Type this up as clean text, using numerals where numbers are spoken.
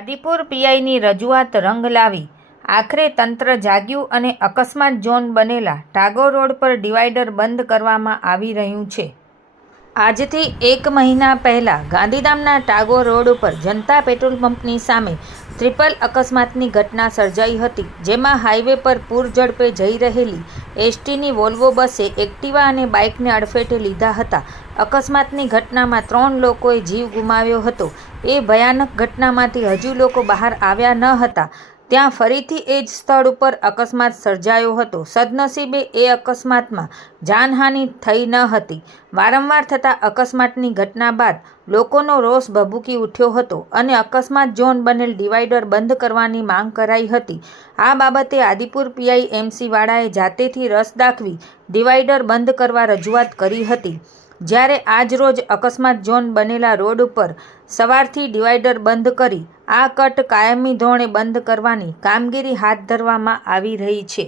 આદિપુર પીઆઈની રજૂઆત રંગ લાવી. આખરે તંત્ર જાગ્યું અને અકસ્માત ઝોન બનેલા ટાગોર રોડ પર ડિવાઈડર બંધ કરવામાં આવી રહ્યું છે. આજથી 1 મહિના પહેલા ગાંધીધામના ટાગોર રોડ ઉપર જનતા પેટ્રોલ પંપની સામે ટ્રિપલ અકસ્માતની ઘટના સર્જાઈ હતી, જેમાં હાઈવે પર પૂર ઝડપે જઈ રહેલી એસટીની વોલ્વો બસે એક્ટિવા અને બાઇકને અડફેટે લીધા હતા. અકસ્માતની ઘટનામાં 3 લોકોએ જીવ ગુમાવ્યો હતો. એ ભયાનક ઘટનામાંથી હજુ લોકો બહાર આવ્યા ન હતા ત્યાં ફરીથી એ જ સ્થળ ઉપર અકસ્માત સર્જાયો હતો. સદનસીબે એ અકસ્માતમાં જાનહાનિ થઈ ન હતી. વારંવાર થતા અકસ્માતની ઘટના બાદ લોકોનો રોષ ભભૂકી ઉઠ્યો હતો અને અકસ્માત ઝોન બનેલ ડિવાઈડર બંધ કરવાની માંગ કરાઈ હતી. આ બાબતે આદિપુર પીઆઈ MC વાળાએ જાતેથી રસ દાખવી ડિવાઈડર બંધ કરવા રજૂઆત કરી હતી. જ્યારે આજ રોજ અકસ્માત ઝોન બનેલા રોડ ઉપર સવારથી ડિવાઈડર બંધ કરી આ કટ કાયમી ધોરણે બંધ કરવાની કામગીરી હાથ ધરવામાં આવી રહી છે.